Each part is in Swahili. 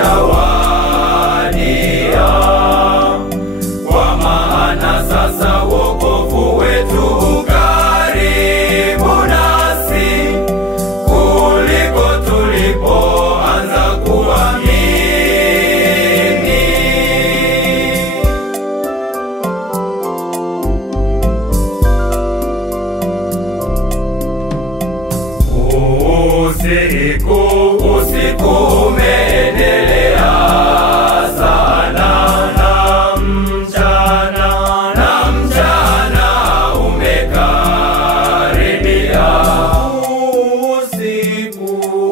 imekwisha wadia, kwa maana sasa wokovu wetu karibu nasi kuliko tulipoanza kuamini. Usiku umeendelea sana, na mchana umekaribia.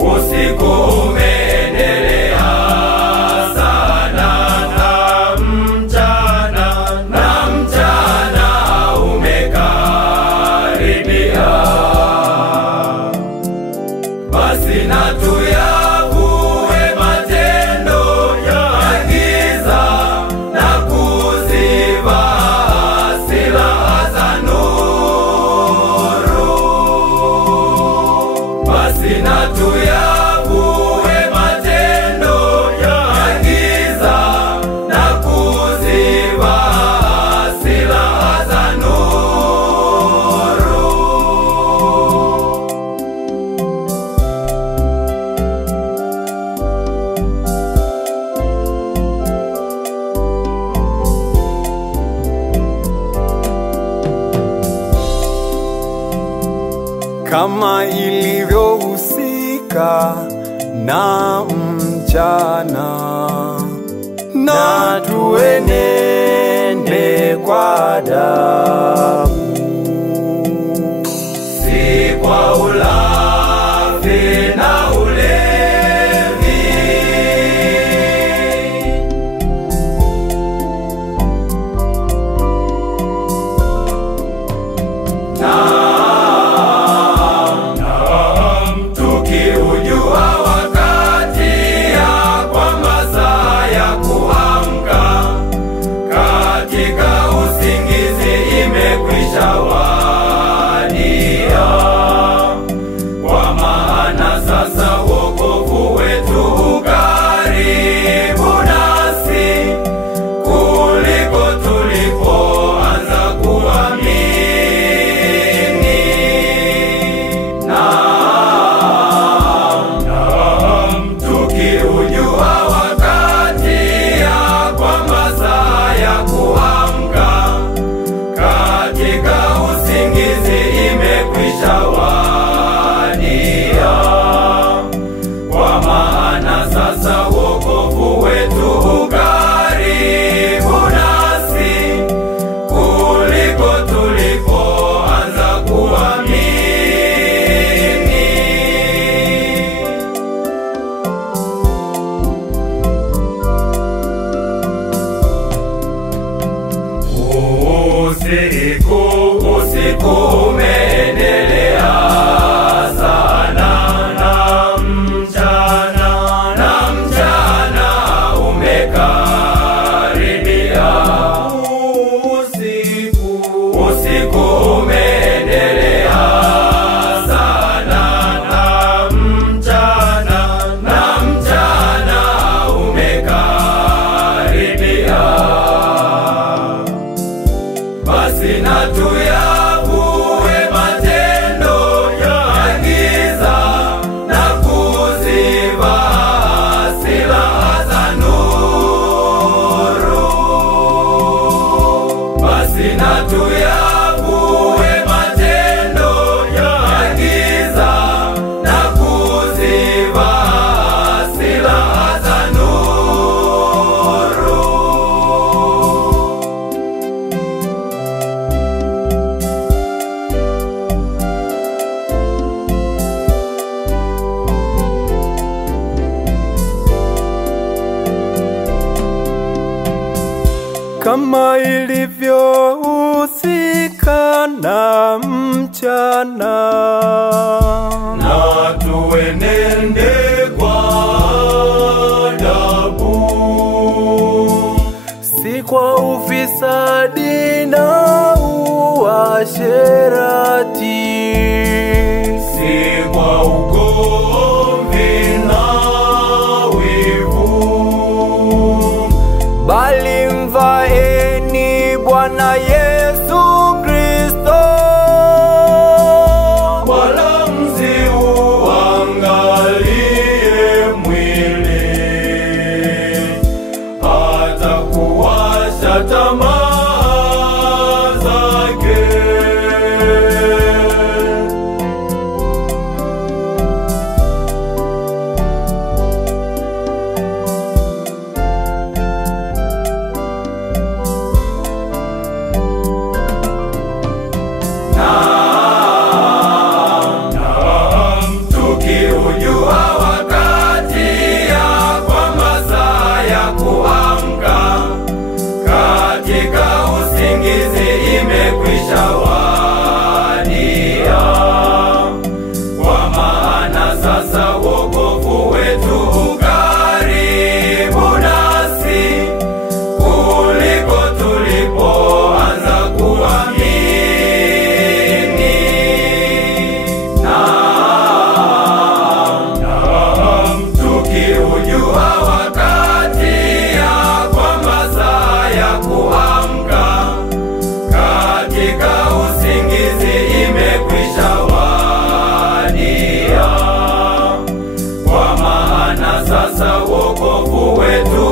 Usiku umeendelea sana, na mchana umekaribia. Basi na tuyavue matendo ya giza na kuzivaa silaha za nuru. Basi na tuyavue matendo ya giza na kuzivaa silaha za nuru. Kama ilivyohusika na mchana, na tuenende kwa adabu, si kwa ulafi na ulevi, tukiujua wakati ya kwamba saa ya kuamka katika usingizi imekwisha wadia, kwa maana sasa wokovu wetu karibu nasi kuliko tulipoanza kuamini. Tukiujua wakati ya kwamba saa ya kuamka katika usingizi imekwisha wadia, kwa maana sasa wokovu wetu karibu nasi kuliko tulipoanza kuamini. Usiku umeendelea sana, na mchana umekaribia. Usiku umeendelea sana, na mchana umekaribia. Basi na tuyavue matendo ya giza na kuzivaa silaha za nuru. Basi na tuyavue matendo ya giza na kuzivaa silaha za nuru. kama ilivyohusika na mchana, na tuenende kwa adabu, si kwa ufisadi na uasherati, si kwa ugomvi na wivu, wokovu wetu